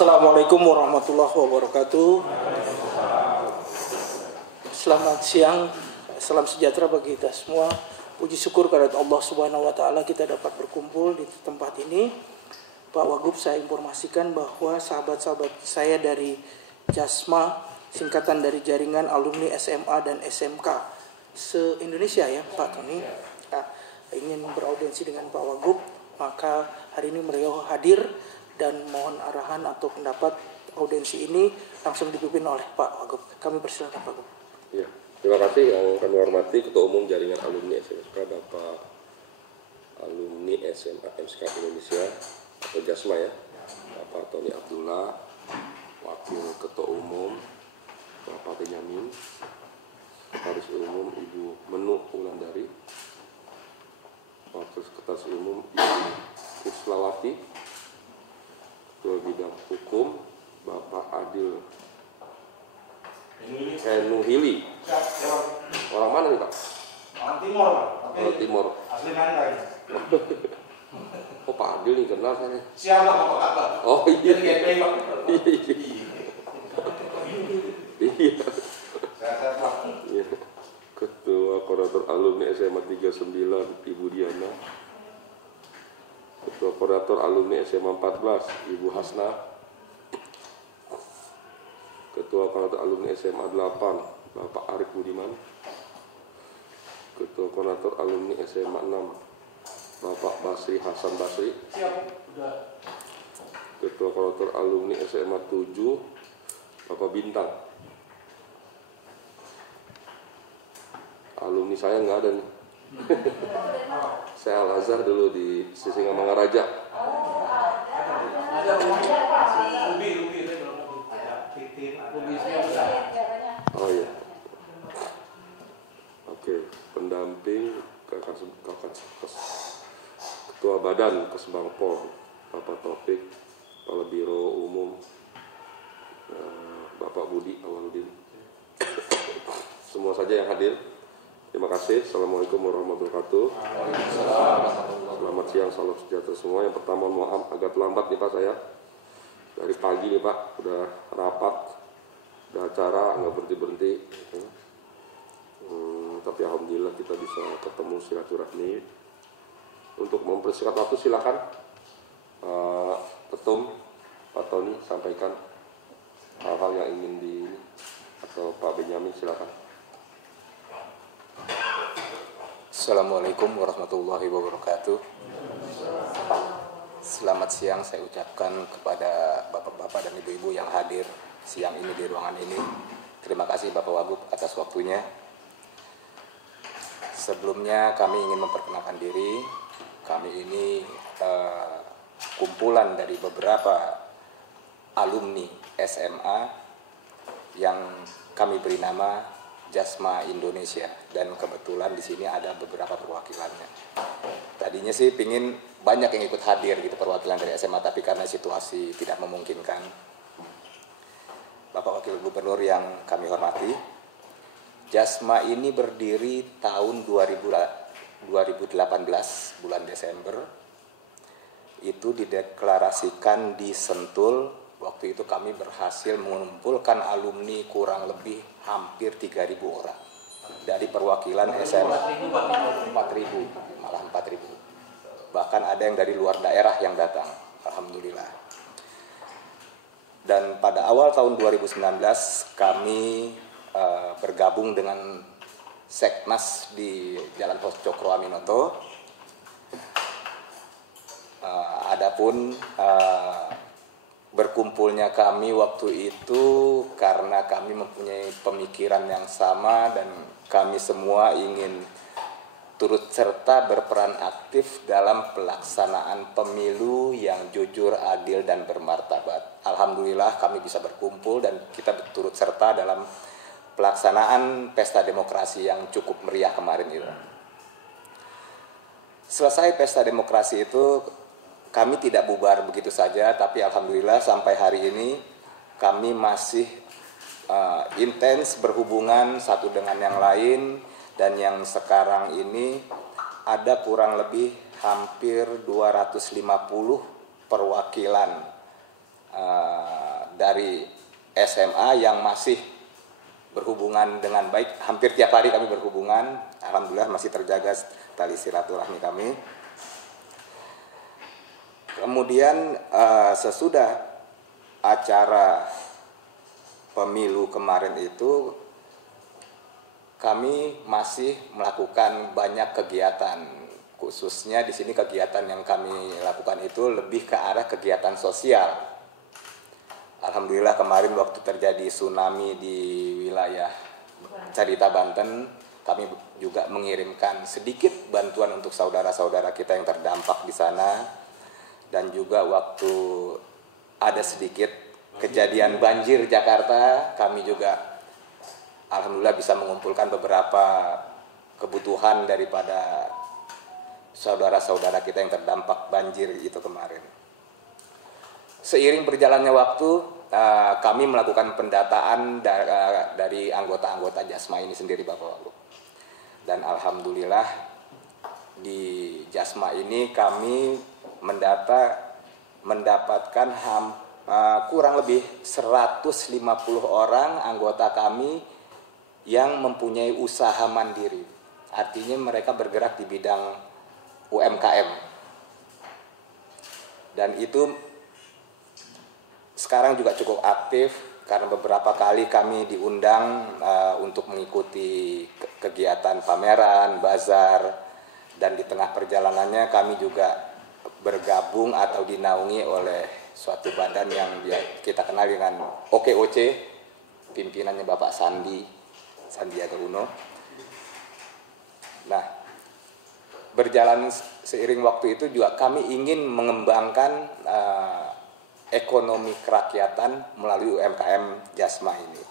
Assalamualaikum warahmatullahi wabarakatuh. Selamat siang, salam sejahtera bagi kita semua. Puji syukur kepada Allah Subhanahu wa taala kita dapat berkumpul di tempat ini. Pak Wagub, saya informasikan bahwa sahabat-sahabat saya dari JASMA, singkatan dari Jaringan Alumni SMA dan SMK se-Indonesia ya Pak Tony, ingin beraudiensi dengan Pak Wagub, maka hari ini beliau hadir dan mohon arahan atau pendapat audiensi ini langsung dipimpin oleh Pak Wagub. Kami persilakan Pak Wagub. Ya, terima kasih yang kami hormati Ketua Umum Jaringan Alumni SMK Bapak Alumni SMA MSK Indonesia atau JASMA ya, Bapak Tony Abdullah, Wakil Ketua Umum Bapak Benyamin, Sekretaris Umum Ibu Menu Wulandari, Wakil Sekretaris Umum Ibu Kuslawati, Ketua Bidang Hukum Bapak Adil Henuhili. Orang mana nih Pak? Orang Timur Pak. Orang Timur. Asli Mandai. Oh Pak Adil nih kenal saya. Siapa Bapak? Oh iya. Iya. Iya. Sehat Pak. Iya. Ketua Koordinator Alumni SMA 39 Ibu Diana. Ketua Koordinator Alumni SMA 14 Ibu Hasna. Ketua Koordinator Alumni SMA 8 Bapak Arif Budiman. Ketua Koordinator Alumni SMA 6 Bapak Basri Hasan Basri. Ketua Koordinator Alumni SMA 7 Bapak Bintang. Alumni saya nggak ada nih. Saya Al-Azhar dulu di Sisingamangaraja. Ada Ruby Oh iya. Oke, pendamping Ketua Badan Kesbangpol Bapak Taufik, Kepala Biro Umum Bapak Budi Awaludin. Semua saja yang hadir. Terima kasih. Assalamualaikum warahmatullahi wabarakatuh. Selamat siang, salam sejahtera semua. Yang pertama, mohon agak lambat nih Pak saya. Dari pagi nih Pak, udah rapat, udah acara, nggak berhenti-berhenti. Tapi alhamdulillah kita bisa ketemu silaturahmi. Untuk mempersingkat waktu silakan Ketum Pak Tony sampaikan hal-hal yang ingin atau Pak Benyamin silakan. Assalamualaikum warahmatullahi wabarakatuh. Selamat siang saya ucapkan kepada bapak-bapak dan ibu-ibu yang hadir siang ini di ruangan ini. Terima kasih Bapak Wagub atas waktunya. Sebelumnya kami ingin memperkenalkan diri. Kami ini kumpulan dari beberapa alumni SMA yang kami beri nama JASMA Indonesia, dan kebetulan di sini ada beberapa perwakilannya. Tadinya sih pingin banyak yang ikut hadir gitu perwakilan dari SMA, tapi karena situasi tidak memungkinkan. Bapak Wakil Gubernur yang kami hormati, JASMA ini berdiri tahun 2018 bulan Desember. Itu dideklarasikan di Sentul. Waktu itu kami berhasil mengumpulkan alumni kurang lebih hampir 3.000 orang dari perwakilan SMA 4.000, malah 4.000. Bahkan ada yang dari luar daerah yang datang, alhamdulillah. Dan pada awal tahun 2019 kami bergabung dengan Seknas di Jalan Cokro Aminoto. Adapun berkumpulnya kami waktu itu karena kami mempunyai pemikiran yang sama dan kami semua ingin turut serta berperan aktif dalam pelaksanaan pemilu yang jujur, adil, dan bermartabat. Alhamdulillah kami bisa berkumpul dan kita turut serta dalam pelaksanaan pesta demokrasi yang cukup meriah kemarin itu. Selesai pesta demokrasi itu, kami tidak bubar begitu saja, tapi alhamdulillah sampai hari ini kami masih intens berhubungan satu dengan yang lain, dan yang sekarang ini ada kurang lebih hampir 250 perwakilan dari SMA yang masih berhubungan dengan baik. Hampir tiap hari kami berhubungan, alhamdulillah masih terjaga tali silaturahmi kami. Kemudian sesudah acara pemilu kemarin itu, kami masih melakukan banyak kegiatan. Khususnya di sini kegiatan yang kami lakukan itu lebih ke arah kegiatan sosial. Alhamdulillah kemarin waktu terjadi tsunami di wilayah Carita, Banten, kami juga mengirimkan sedikit bantuan untuk saudara-saudara kita yang terdampak di sana. Dan juga waktu ada sedikit kejadian banjir Jakarta, kami juga alhamdulillah bisa mengumpulkan beberapa kebutuhan daripada saudara-saudara kita yang terdampak banjir itu kemarin. Seiring berjalannya waktu, kami melakukan pendataan dari anggota-anggota Jasma ini sendiri, Bapak Wagub. Dan alhamdulillah di Jasma ini kami mendapatkan kurang lebih 150 orang anggota kami yang mempunyai usaha mandiri. Artinya mereka bergerak di bidang UMKM. Dan itu sekarang juga cukup aktif karena beberapa kali kami diundang untuk mengikuti kegiatan pameran, bazar, dan di tengah perjalanannya kami juga bergabung atau dinaungi oleh suatu badan yang kita kenal dengan OKOC, pimpinannya Bapak Sandiaga Uno. Nah, berjalan seiring waktu itu juga kami ingin mengembangkan ekonomi kerakyatan melalui UMKM Jasma ini.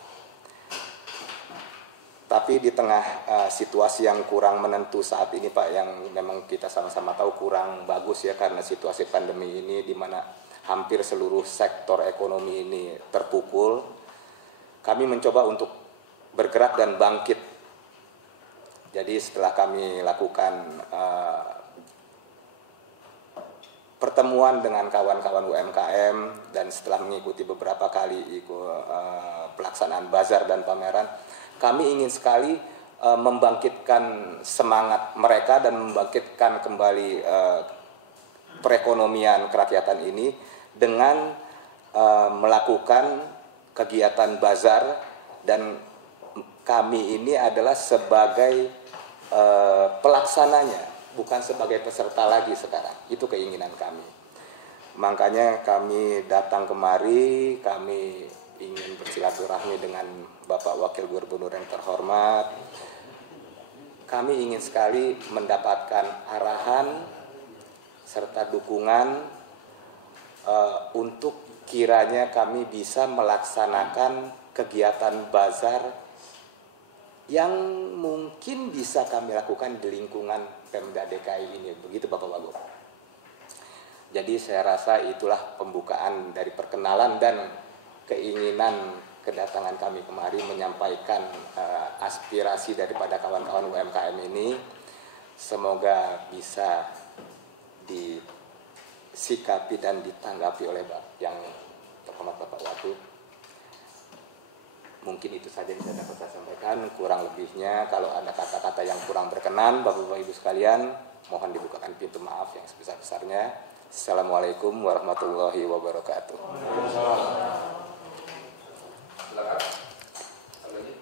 Tapi di tengah situasi yang kurang menentu saat ini, Pak, yang memang kita sama-sama tahu kurang bagus ya karena situasi pandemi ini di mana hampir seluruh sektor ekonomi ini terpukul, kami mencoba untuk bergerak dan bangkit. Jadi setelah kami lakukan pertemuan dengan kawan-kawan UMKM dan setelah mengikuti beberapa kali pelaksanaan bazar dan pameran, kami ingin sekali membangkitkan semangat mereka dan membangkitkan kembali perekonomian kerakyatan ini dengan melakukan kegiatan bazar, dan kami ini adalah sebagai pelaksananya, bukan sebagai peserta lagi sekarang. Itu keinginan kami. Makanya kami datang kemari, kami ingin bersilaturahmi dengan Bapak Wakil Gubernur yang terhormat. Kami ingin sekali mendapatkan arahan serta dukungan untuk kiranya kami bisa melaksanakan kegiatan bazar yang mungkin bisa kami lakukan di lingkungan Pemda DKI ini. Begitu Bapak Wagub. Jadi saya rasa itulah pembukaan dari perkenalan dan keinginan kedatangan kami kemari menyampaikan aspirasi daripada kawan-kawan UMKM ini. Semoga bisa disikapi dan ditanggapi oleh yang terhormat Bapak Wagub. Mungkin itu saja yang dapat saya sampaikan. Kurang lebihnya kalau ada kata-kata yang kurang berkenan, Bapak-Bapak Ibu sekalian, mohon dibukakan pintu maaf yang sebesar-besarnya. Assalamualaikum warahmatullahi wabarakatuh. Silakan. Ada lagi?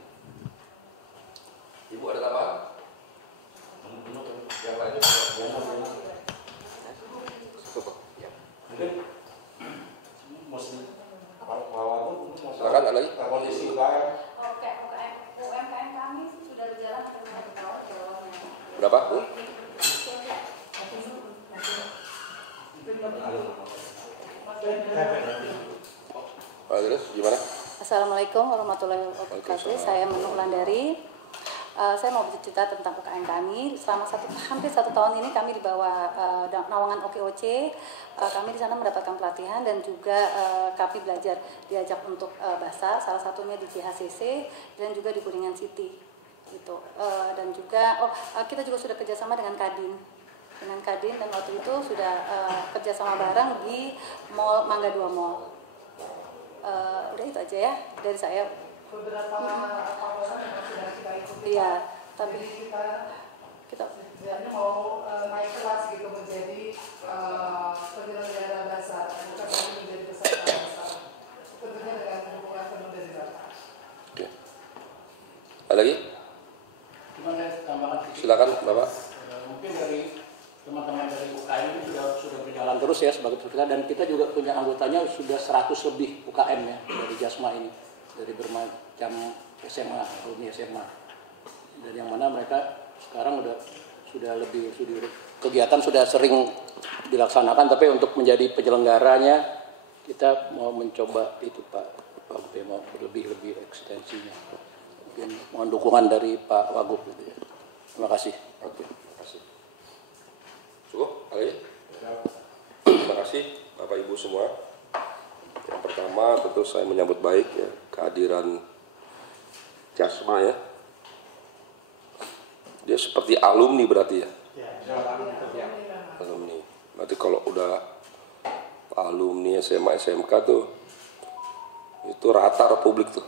Ibu ada tambahan? Yang lainnya? Silakan, ada lagi? Kondisi UKM. UMKM kami sudah berjalan hampir 1 tahun jawabannya. Berapa, Bu? Terus gimana? Assalamualaikum warahmatullahi wabarakatuh. Waalaikumsalam. Saya Menuk Landari. Saya mau bercerita tentang UKM kami. Selama hampir 1 tahun ini kami di bawah naungan OKOC. Kami di sana mendapatkan pelatihan dan juga kami belajar diajak untuk bahasa, salah satunya di JHCC dan juga di Kuningan City. Gitu. Dan juga kita juga sudah kerjasama dengan Kadin. Dan waktu itu sudah kerjasama bareng di Mall Mangga 2 Mall. Udah itu aja ya dari saya. Beberapa paparan memang sudah kita ikuti. Iya, tapi kita sebenarnya mau naik kelas gitu menjadi penyelenggara dasar, bukan lagi menjadi peserta dasar. Tentunya dengan dukungan penuh dari Bapak. Oke. Ada lagi? Cuma saya tambahkan sedikit. Silakan Bapak. Mungkin dari teman-teman dari UKM ini sudah berjalan terus ya sebagai peserta, dan kita juga punya anggotanya sudah 100 lebih UKM ya dari Jasma ini, dari bermacam SMA, alumni SMA, dan yang mana mereka sekarang sudah kegiatan sudah sering dilaksanakan, tapi untuk menjadi penyelenggaranya kita mau mencoba itu Pak Wagub, mau lebih ekstensinya, mungkin mohon dukungan dari Pak Wagub gitu ya. Terima kasih. Oke, terima kasih. Cukup? Ada lagi? Terima kasih Bapak Ibu semua. Yang pertama tentu saya menyambut baik ya kehadiran Jasma ya. Dia seperti alumni berarti ya. Alumni. Berarti kalau udah alumni SMA SMK tuh itu rata Republik tuh.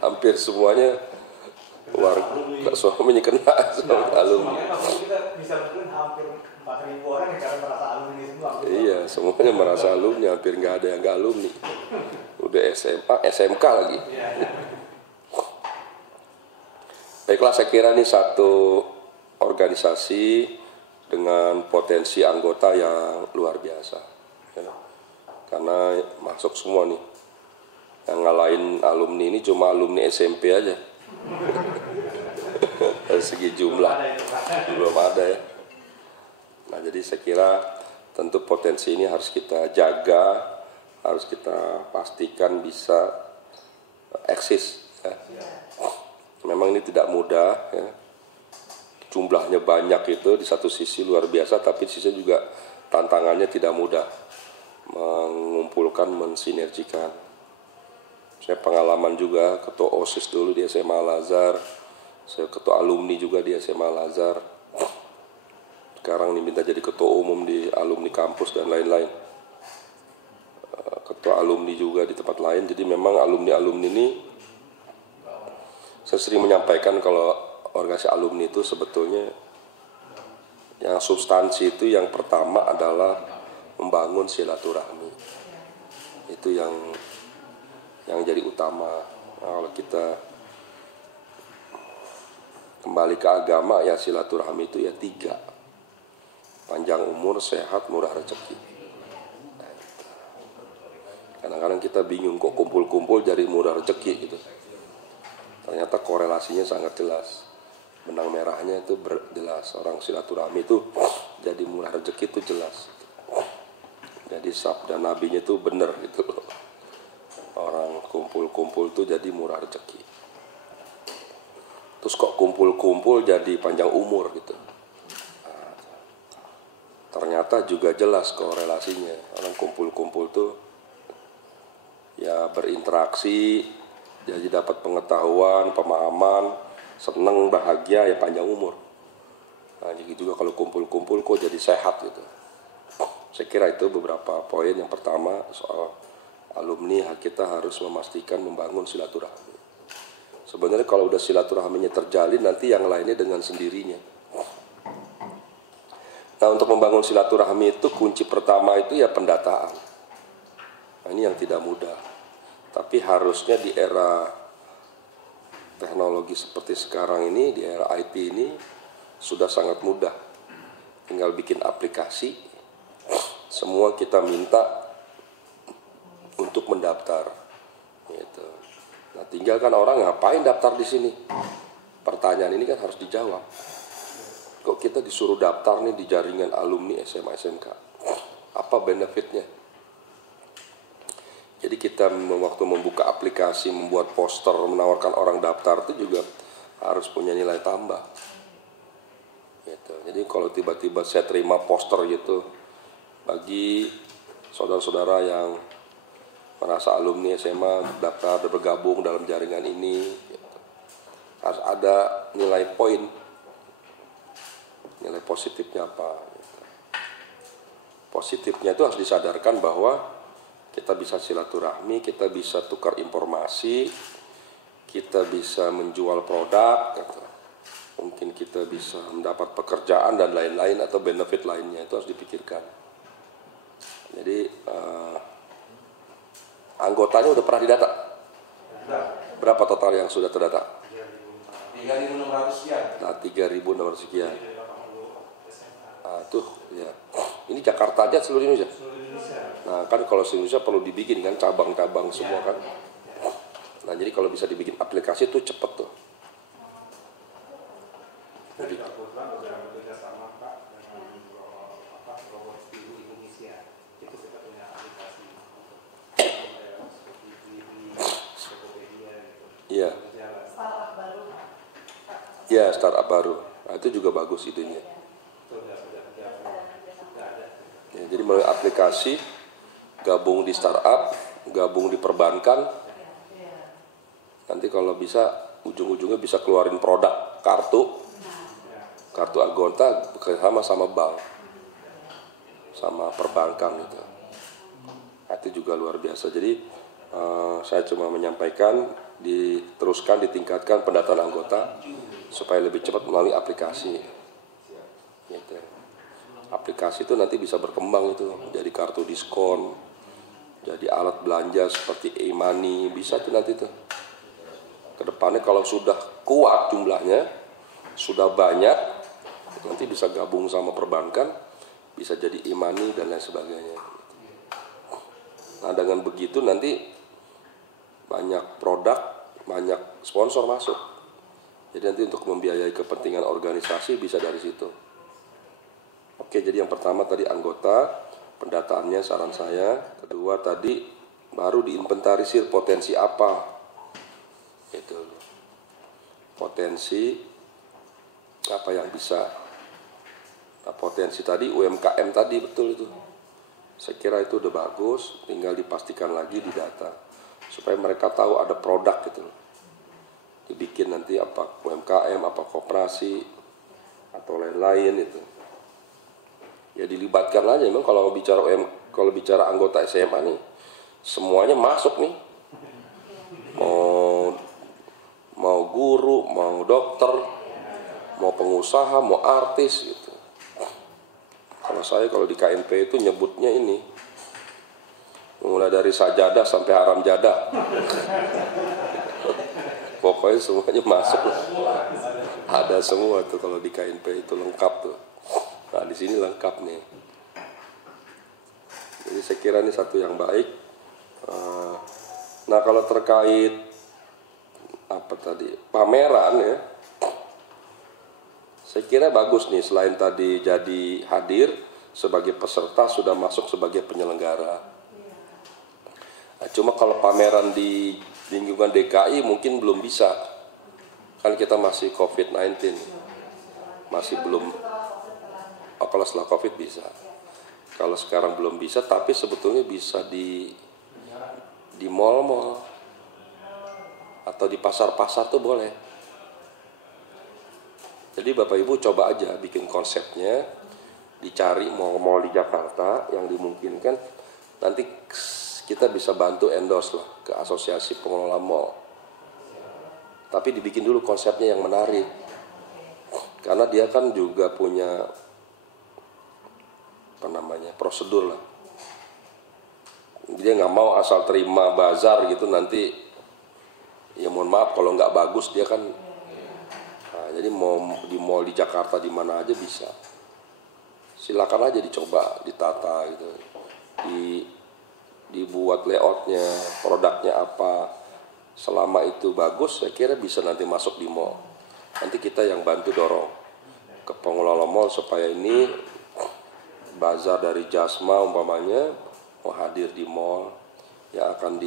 Hampir semuanya warga suaminya kena sama alumni. Kita bisa mungkin hampir 4.000 orang yang karena merasa alumni semua. Iya, semuanya merasa alumni, hampir nggak ada yang nggak alumni. Udah SMA, SMK lagi. Baiklah, saya kira ini satu organisasi dengan potensi anggota yang luar biasa. Ya. Karena masuk semua nih. Yang ngalahin alumni ini cuma alumni SMP aja. Dari segi jumlah belum ada ya. Nah, jadi saya kira tentu potensi ini harus kita jaga, harus kita pastikan bisa eksis ya. Memang ini tidak mudah ya. Jumlahnya banyak itu di satu sisi luar biasa, tapi di sisi juga tantangannya tidak mudah mengumpulkan, mensinergikan. Saya pengalaman juga ketua OSIS dulu di SMA Al-Azhar, saya ketua alumni juga di SMA Al-Azhar. Sekarang diminta jadi ketua umum di alumni kampus dan lain-lain. Ketua alumni juga di tempat lain. Jadi memang alumni-alumni ini, saya sering menyampaikan kalau organisasi alumni itu sebetulnya yang substansi itu yang pertama adalah membangun silaturahmi. Itu yang jadi utama. Nah, kalau kita kembali ke agama ya silaturahmi itu ya 3. Panjang umur, sehat, murah rezeki. Kadang-kadang kita bingung kok kumpul-kumpul jadi murah rezeki gitu. Ternyata korelasinya sangat jelas. Benang merahnya itu jelas. Orang silaturahmi itu jadi murah rezeki itu jelas. Jadi sabda nabinya itu benar gitu loh. Orang kumpul-kumpul itu jadi murah rezeki. Terus kok kumpul-kumpul jadi panjang umur gitu. Ternyata juga jelas korelasinya. Orang kumpul-kumpul tuh ya berinteraksi, jadi dapat pengetahuan, pemahaman, seneng, bahagia, ya panjang umur. Nah, jadi juga kalau kumpul-kumpul kok jadi sehat gitu. Saya kira itu beberapa poin. Yang pertama soal alumni, kita harus memastikan membangun silaturahmi. Sebenarnya kalau udah silaturahminya terjalin, nanti yang lainnya dengan sendirinya. Nah, untuk membangun silaturahmi itu kunci pertama itu ya pendataan. Nah, ini yang tidak mudah. Tapi harusnya di era teknologi seperti sekarang ini, di era IT ini sudah sangat mudah. Tinggal bikin aplikasi, semua kita minta untuk mendaftar. Gitu. Nah, tinggal kan orang ngapain daftar di sini? Pertanyaan ini kan harus dijawab. Kok kita disuruh daftar nih di jaringan alumni SMA SMK? Apa benefitnya? Jadi kita waktu membuka aplikasi, membuat poster, menawarkan orang daftar itu juga harus punya nilai tambah. Gitu. Jadi kalau tiba-tiba saya terima poster gitu, bagi saudara-saudara yang merasa alumni SMA daftar dan bergabung dalam jaringan ini, gitu, harus ada nilai poin. Nilai positifnya apa? Positifnya itu harus disadarkan bahwa kita bisa silaturahmi, kita bisa tukar informasi, kita bisa menjual produk, gitu. Mungkin kita bisa mendapat pekerjaan dan lain-lain atau benefit lainnya, itu harus dipikirkan. Jadi anggotanya udah pernah didata? Berapa total yang sudah terdata? 3.600 sekian. Nah, 3.600 sekian. Nah, itu ya. Ini Jakarta aja seluruh Indonesia. Nah, kan kalau seluruh Indonesia perlu dibikin kan cabang-cabang semua kan. Nah, jadi kalau bisa dibikin aplikasi itu cepet tuh. Jadi, Kebetulan beberapa kerjasama Pak dengan robot biru Indonesia. Itu kita punya aplikasi seperti Blibli, Tokopedia gitu. iya. Startup baru. Ya, startup baru. Nah, itu juga bagus idenya. Ya, jadi melalui aplikasi, gabung di startup, gabung di perbankan. Nanti kalau bisa, ujung-ujungnya bisa keluarin produk kartu anggota bekerjasama sama bank, sama perbankan gitu. Itu juga luar biasa. Jadi saya cuma menyampaikan diteruskan, ditingkatkan pendataan anggota supaya lebih cepat melalui aplikasi. Gitu. Aplikasi itu nanti bisa berkembang itu, jadi kartu diskon, jadi alat belanja seperti e-money, bisa tuh nanti tuh. Kedepannya kalau sudah kuat jumlahnya, sudah banyak, nanti bisa gabung sama perbankan, bisa jadi e-money dan lain sebagainya. Nah, dengan begitu nanti banyak produk, banyak sponsor masuk. Jadi nanti untuk membiayai kepentingan organisasi bisa dari situ. Oke, jadi yang pertama tadi anggota, pendataannya saran saya. Kedua tadi baru diinventarisir potensi apa. Itu. Potensi apa yang bisa. Nah, potensi tadi UMKM tadi betul itu. Saya kira itu udah bagus, tinggal dipastikan lagi di data supaya mereka tahu ada produk gitu. Dibikin nanti apa UMKM, apa koperasi atau lain-lain itu. Ya dilibatkan aja. Memang kalau bicara anggota SMA nih, semuanya masuk nih. Mau guru, mau dokter, mau pengusaha, mau artis gitu. Kalau di KNP itu nyebutnya ini mulai dari sajadah sampai haram jadah. Pokoknya semuanya masuk. Ada semua tuh kalau di KNP itu lengkap tuh. Nah, di sini lengkap nih. Jadi saya kira ini satu yang baik. Nah, kalau terkait apa tadi pameran ya, saya kira bagus nih, selain tadi jadi hadir sebagai peserta, sudah masuk sebagai penyelenggara. Nah, cuma kalau pameran di lingkungan DKI mungkin belum bisa. Kan kita masih COVID-19. Masih belum. Oh, kalau setelah COVID bisa. Kalau sekarang belum bisa, tapi sebetulnya bisa di mall-mall. Atau di pasar-pasar tuh boleh. Jadi Bapak Ibu coba aja bikin konsepnya, dicari mall-mall di Jakarta yang dimungkinkan, nanti kita bisa bantu endorse lah ke asosiasi pengelola mall. Tapi dibikin dulu konsepnya yang menarik, karena dia kan juga punya prosedur lah. Dia nggak mau asal terima bazar gitu, nanti ya mohon maaf kalau nggak bagus dia kan. Jadi mau di mall di Jakarta di mana aja bisa. Silakan aja dicoba, ditata gitu. Dibuat layoutnya, produknya apa. Selama itu bagus, saya kira bisa nanti masuk di mall. Nanti kita yang bantu dorong ke pengelola mall supaya ini bazar dari Jasma umpamanya mau hadir di mall yang akan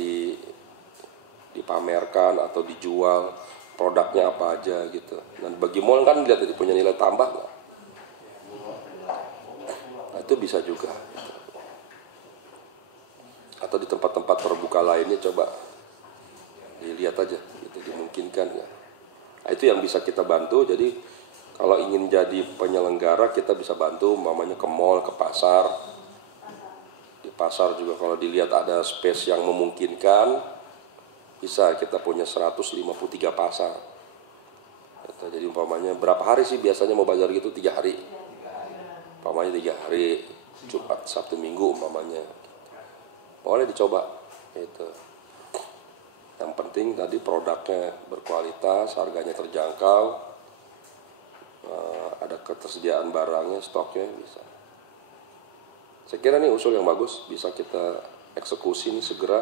dipamerkan atau dijual. Produknya apa aja gitu. Dan bagi mall kan lihat punya nilai tambah nggak? Nah, itu bisa juga. Atau di tempat-tempat terbuka lainnya coba dilihat aja, gitu, dimungkinkan nggak? Nah, itu yang bisa kita bantu. Jadi kalau ingin jadi penyelenggara kita bisa bantu, umpamanya ke mall, ke pasar, pasar juga kalau dilihat ada space yang memungkinkan, bisa kita punya 153 pasar. Jadi umpamanya berapa hari sih biasanya mau bazar gitu? 3 hari. Umpamanya 3 hari, Jumat, Sabtu, Minggu umpamanya. Boleh dicoba. Itu. Yang penting tadi produknya berkualitas, harganya terjangkau, ada ketersediaan barangnya, stoknya bisa. Saya kira ini usul yang bagus, bisa kita eksekusi nih segera.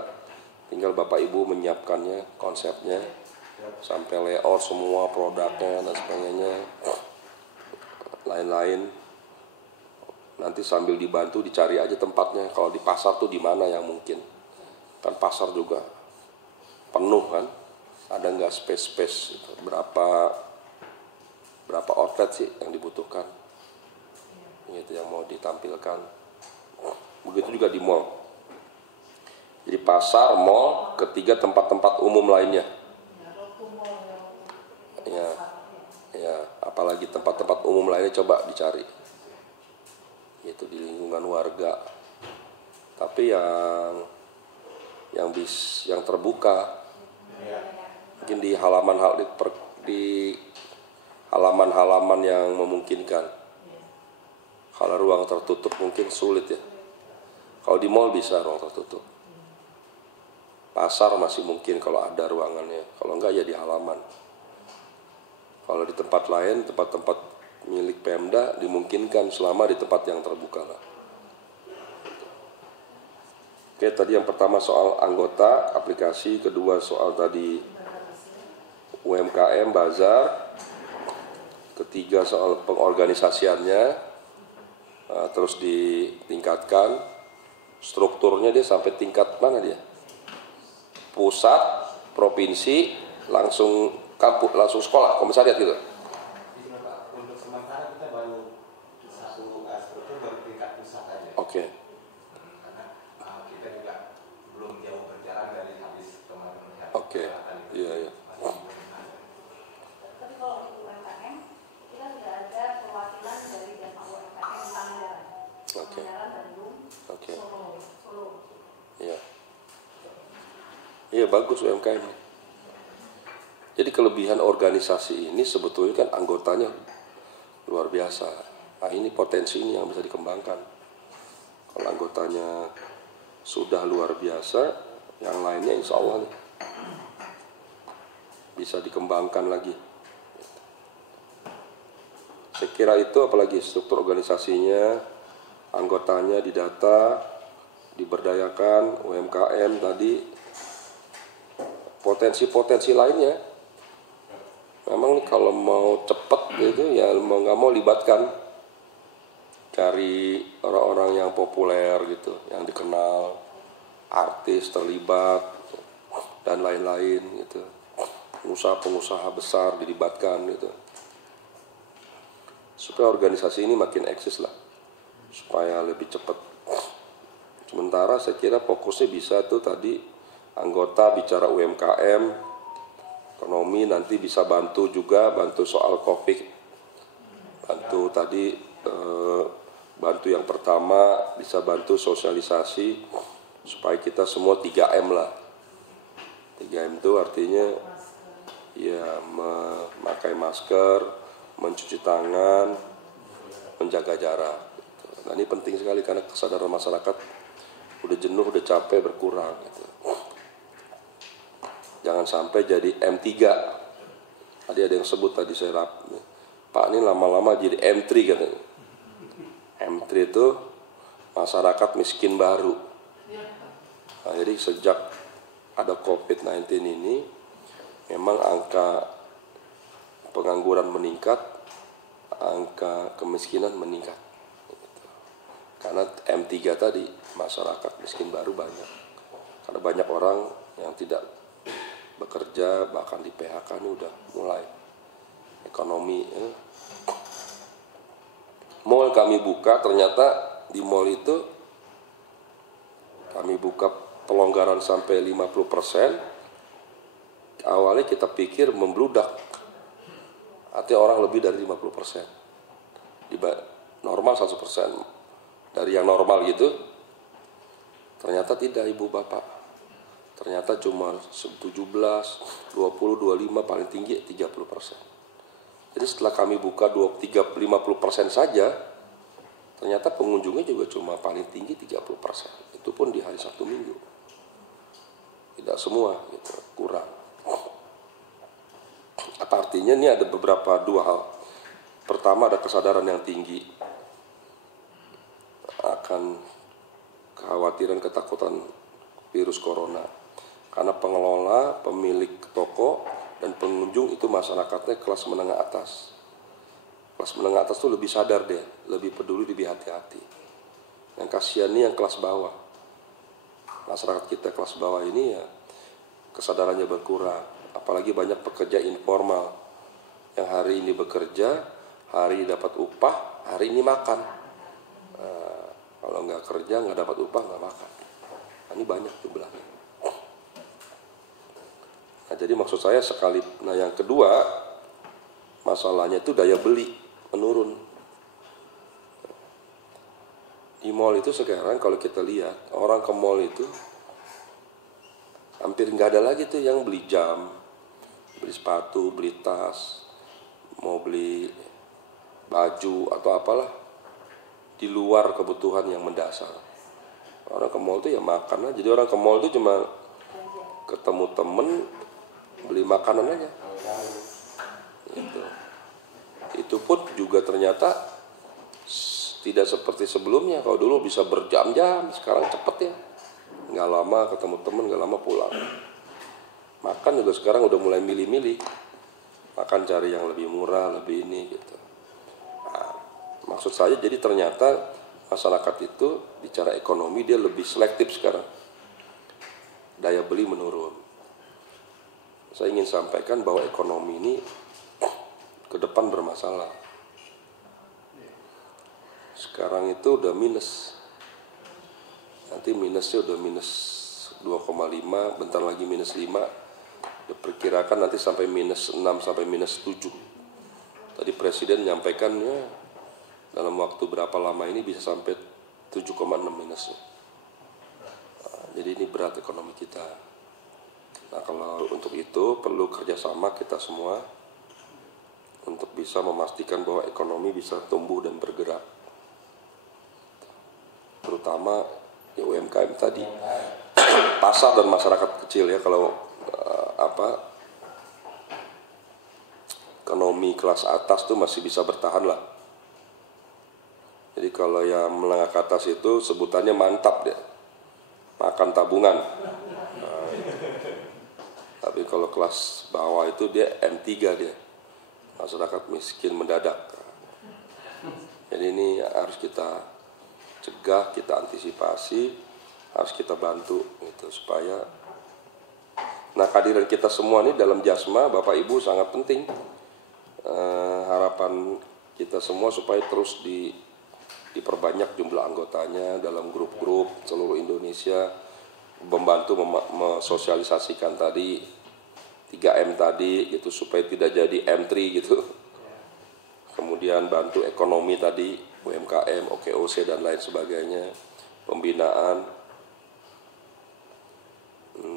Tinggal Bapak Ibu menyiapkannya, konsepnya, sampai layout semua produknya dan sebagainya, lain-lain. Nanti sambil dibantu dicari aja tempatnya. Kalau di pasar tuh di mana yang mungkin? Kan pasar juga penuh kan? Ada nggak space itu? Berapa outlet sih yang dibutuhkan? Itu yang mau ditampilkan. Begitu juga di mall. Jadi pasar, mall, ketiga tempat-tempat umum lainnya. Ya, apalagi tempat-tempat umum lainnya coba dicari. Itu di lingkungan warga. Tapi yang terbuka, mungkin di halaman-halaman yang memungkinkan. Kalau ruang tertutup mungkin sulit ya. Kalau di mall bisa ruang tertutup. Pasar masih mungkin kalau ada ruangannya. Kalau enggak ya di halaman. Kalau di tempat lain, tempat-tempat milik Pemda dimungkinkan selama di tempat yang terbuka lah. Oke, tadi yang pertama soal anggota aplikasi, kedua soal tadi UMKM bazar, ketiga soal pengorganisasiannya, terus ditingkatkan. Strukturnya dia sampai tingkat mana dia? Pusat, provinsi, langsung kampus, langsung sekolah, komisariat gitu. Untuk sementara kita baru satu struktur baru tingkat pusat aja. Oke. Karena kita juga belum jauh berjalan dari habis kemarin melihat. Oke. Iya. Tapi kalau untuk UMKM, kita sudah ada perwakilan dari Jasma UMKM Pangandaran. Oke. Pangandaran, Bandung, Oke. Solo. Iya. Iya, bagus UMKM. Jadi kelebihan organisasi ini sebetulnya kan anggotanya luar biasa. Nah, ini potensi ini yang bisa dikembangkan. Kalau anggotanya sudah luar biasa, yang lainnya insya Allah nih, bisa dikembangkan lagi. Saya kira itu, apalagi struktur organisasinya, anggotanya didata, diberdayakan, UMKM tadi, potensi-potensi lainnya. Memang nih kalau mau cepet gitu ya mau nggak mau libatkan, cari orang-orang yang populer gitu, yang dikenal, artis terlibat dan lain-lain gitu, pengusaha-pengusaha besar dilibatkan gitu, supaya organisasi ini makin eksis lah, supaya lebih cepat. Sementara saya kira fokusnya bisa tuh tadi anggota bicara UMKM, ekonomi, nanti bisa bantu soal COVID, bantu tadi bantu yang pertama, bisa bantu sosialisasi supaya kita semua 3M lah. 3M itu artinya ya memakai masker, mencuci tangan, menjaga jarak. Nah, ini penting sekali karena kesadaran masyarakat udah jenuh, udah capek, berkurang gitu. Jangan sampai jadi M3. Tadi ada yang sebut tadi saya Pak ini lama-lama jadi M3 katanya. M3 itu masyarakat miskin baru. Nah, jadi sejak ada COVID-19 ini memang angka pengangguran meningkat, angka kemiskinan meningkat. Karena M3 tadi masyarakat miskin baru banyak. Karena banyak orang yang tidak bekerja, bahkan di PHK ini udah mulai ekonomi. Mall kami buka, ternyata di mall itu kami buka pelonggaran sampai 50%. Awalnya kita pikir membludak, artinya orang lebih dari 50%. Normal 100%. Dari yang normal gitu, Ternyata tidak Ibu Bapak. Ternyata cuma 17, 20, 25, paling tinggi 30%. Jadi setelah kami buka 50% saja, ternyata pengunjungnya juga cuma paling tinggi 30%. Itu pun di hari Sabtu Minggu. Tidak semua, gitu, kurang. Apa artinya? Ini ada beberapa dua hal. Pertama, ada kesadaran yang tinggi akan kekhawatiran, ketakutan virus corona. Karena pengelola, pemilik toko, dan pengunjung itu masyarakatnya kelas menengah atas. Kelas menengah atas itu lebih sadar deh, lebih peduli, lebih hati-hati. Yang kasihan nih yang kelas bawah. Masyarakat kita kelas bawah ini ya kesadarannya berkurang. Apalagi banyak pekerja informal yang hari ini bekerja, hari ini dapat upah, hari ini makan. Kalau nggak kerja, nggak dapat upah, nggak makan. Ini banyak jumlahnya. Nah, jadi maksud saya sekali. Nah, yang kedua, masalahnya itu daya beli menurun. Di mall itu sekarang kalau kita lihat, orang ke mall itu hampir nggak ada lagi tuh yang beli jam, beli sepatu, beli tas, mau beli baju atau apalah di luar kebutuhan yang mendasar. Orang ke mall itu ya makan aja. Jadi orang ke mall itu cuma ketemu temen, beli makanan aja. Gitu. Itu pun juga ternyata tidak seperti sebelumnya. Kalau dulu bisa berjam-jam, sekarang cepet ya. Nggak lama ketemu temen, nggak lama pulang. Makan juga sekarang udah mulai milih-milih. Makan cari yang lebih murah, lebih ini gitu. Nah, maksud saya jadi ternyata masyarakat itu bicara ekonomi dia lebih selektif sekarang. Daya beli menurun. Saya ingin sampaikan bahwa ekonomi ini ke depan bermasalah. Sekarang itu udah minus. Nanti minusnya udah minus 2,5, bentar lagi minus 5. Diperkirakan nanti sampai minus 6 sampai minus 7. Tadi Presiden menyampaikannya dalam waktu berapa lama ini bisa sampai 7,6 minusnya. Nah, jadi ini berat ekonomi kita. Nah, kalau untuk itu perlu kerjasama kita semua untuk bisa memastikan bahwa ekonomi bisa tumbuh dan bergerak. Terutama ya UMKM tadi, pasar dan masyarakat kecil ya. Kalau ekonomi kelas atas tuh masih bisa bertahan lah. Jadi kalau yang menengah ke atas itu sebutannya mantap deh, makan tabungan. Nah, tapi kalau kelas bawah itu dia M3 dia, masyarakat miskin mendadak. Jadi ini harus kita cegah, kita antisipasi, harus kita bantu gitu, supaya kehadiran kita semua ini dalam Jasma Bapak Ibu sangat penting. Harapan kita semua supaya terus diperbanyak jumlah anggotanya dalam grup-grup seluruh Indonesia, membantu mensosialisasikan tadi 3M tadi gitu supaya tidak jadi M3 gitu. Kemudian bantu ekonomi tadi, UMKM, OKOC dan lain sebagainya, pembinaan,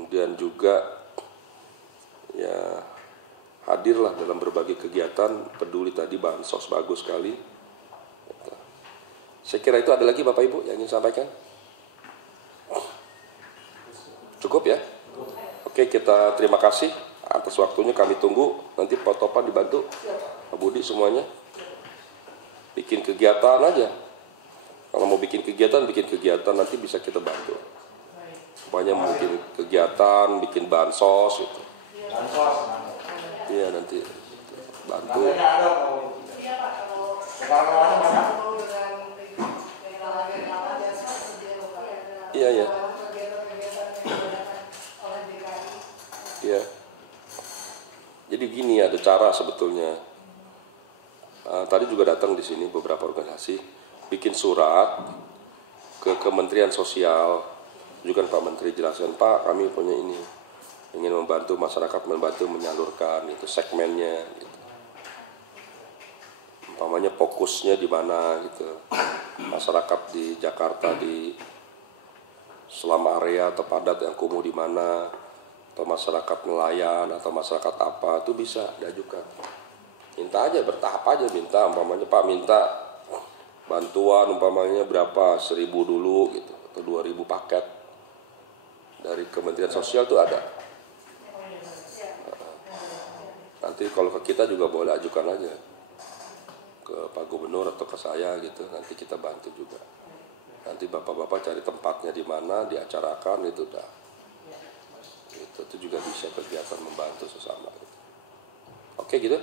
dan juga ya hadirlah dalam berbagai kegiatan peduli tadi, bansos bagus sekali. Saya kira itu. Ada lagi Bapak Ibu yang ingin sampaikan? Cukup ya? Oke, kita terima kasih atas waktunya, kami tunggu. Nanti Pak Topan dibantu, Pak Budi semuanya. Bikin kegiatan aja. Kalau mau bikin kegiatan, nanti bisa kita bantu. Pokoknya mau bikin kegiatan, bikin bansos gitu. Iya nanti bantu. Iya ya. Iya. Jadi gini, ada cara sebetulnya. Tadi juga datang di sini beberapa organisasi bikin surat ke Kementerian Sosial. Juga Pak Menteri jelaskan, Pak kami punya ini, ingin membantu masyarakat, membantu menyalurkan itu segmennya gitu. Umpamanya fokusnya di mana gitu. Masyarakat di Jakarta, di selama area terpadat yang kumuh di mana, atau masyarakat nelayan atau masyarakat apa, itu bisa diajukan. Minta aja, bertahap aja minta, umpamanya Pak minta bantuan umpamanya berapa, 1.000 dulu gitu, atau 2.000 paket dari Kementerian Sosial itu ada. Nanti kalau ke kita juga boleh ajukan aja ke Pak Gubernur atau ke saya gitu, nanti kita bantu juga. Nanti bapak-bapak cari tempatnya di mana, diacarakan itu udah. Itu juga bisa kegiatan membantu sesama. Oke gitu.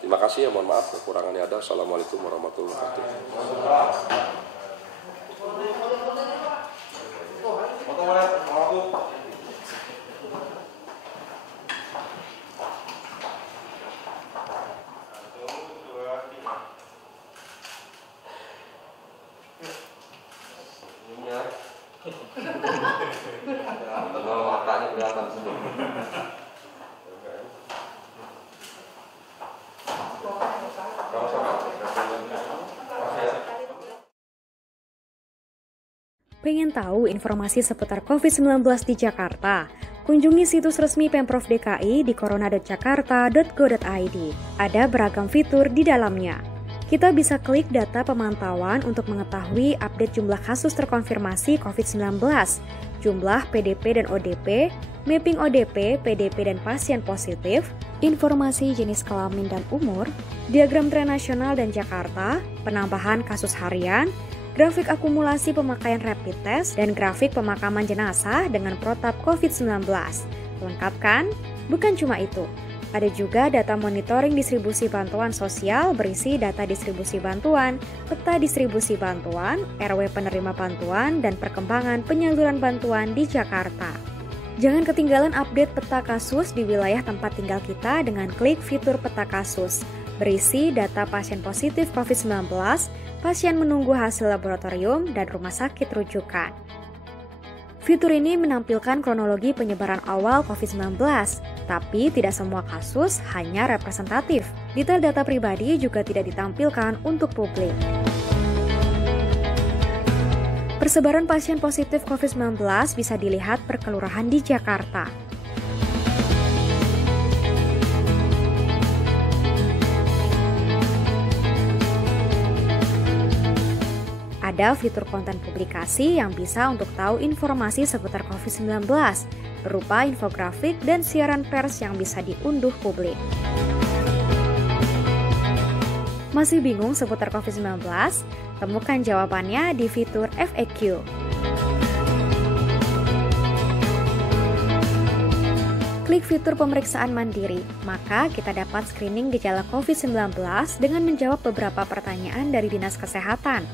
Terima kasih ya, mohon maaf kekurangannya ada. Assalamualaikum warahmatullahi wabarakatuh. Pengen tahu informasi seputar COVID-19 di Jakarta? Kunjungi situs resmi Pemprov DKI di corona.jakarta.go.id. Ada beragam fitur di dalamnya. Kita bisa klik data pemantauan untuk mengetahui update jumlah kasus terkonfirmasi COVID-19, jumlah PDP dan ODP, mapping ODP, PDP dan pasien positif, informasi jenis kelamin dan umur, diagram tren nasional dan Jakarta, penambahan kasus harian, grafik akumulasi pemakaian rapid test, dan grafik pemakaman jenazah dengan protap COVID-19. Lengkap kan? Bukan cuma itu. Ada juga data monitoring distribusi bantuan sosial berisi data distribusi bantuan, peta distribusi bantuan, RW penerima bantuan, dan perkembangan penyaluran bantuan di Jakarta. Jangan ketinggalan update peta kasus di wilayah tempat tinggal kita dengan klik fitur peta kasus. Berisi data pasien positif COVID-19, pasien menunggu hasil laboratorium, dan rumah sakit rujukan. Fitur ini menampilkan kronologi penyebaran awal COVID-19, tapi tidak semua kasus hanya representatif. Detail data pribadi juga tidak ditampilkan untuk publik. Persebaran pasien positif COVID-19 bisa dilihat per kelurahan di Jakarta. Ada fitur konten publikasi yang bisa untuk tahu informasi seputar COVID-19, berupa infografik dan siaran pers yang bisa diunduh publik. Masih bingung seputar COVID-19? Temukan jawabannya di fitur FAQ. Klik fitur pemeriksaan mandiri, maka kita dapat screening gejala COVID-19 dengan menjawab beberapa pertanyaan dari Dinas Kesehatan.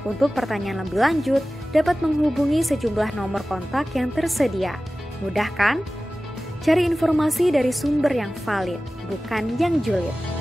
Untuk pertanyaan lebih lanjut, dapat menghubungi sejumlah nomor kontak yang tersedia. Mudah kan? Cari informasi dari sumber yang valid, bukan yang julid.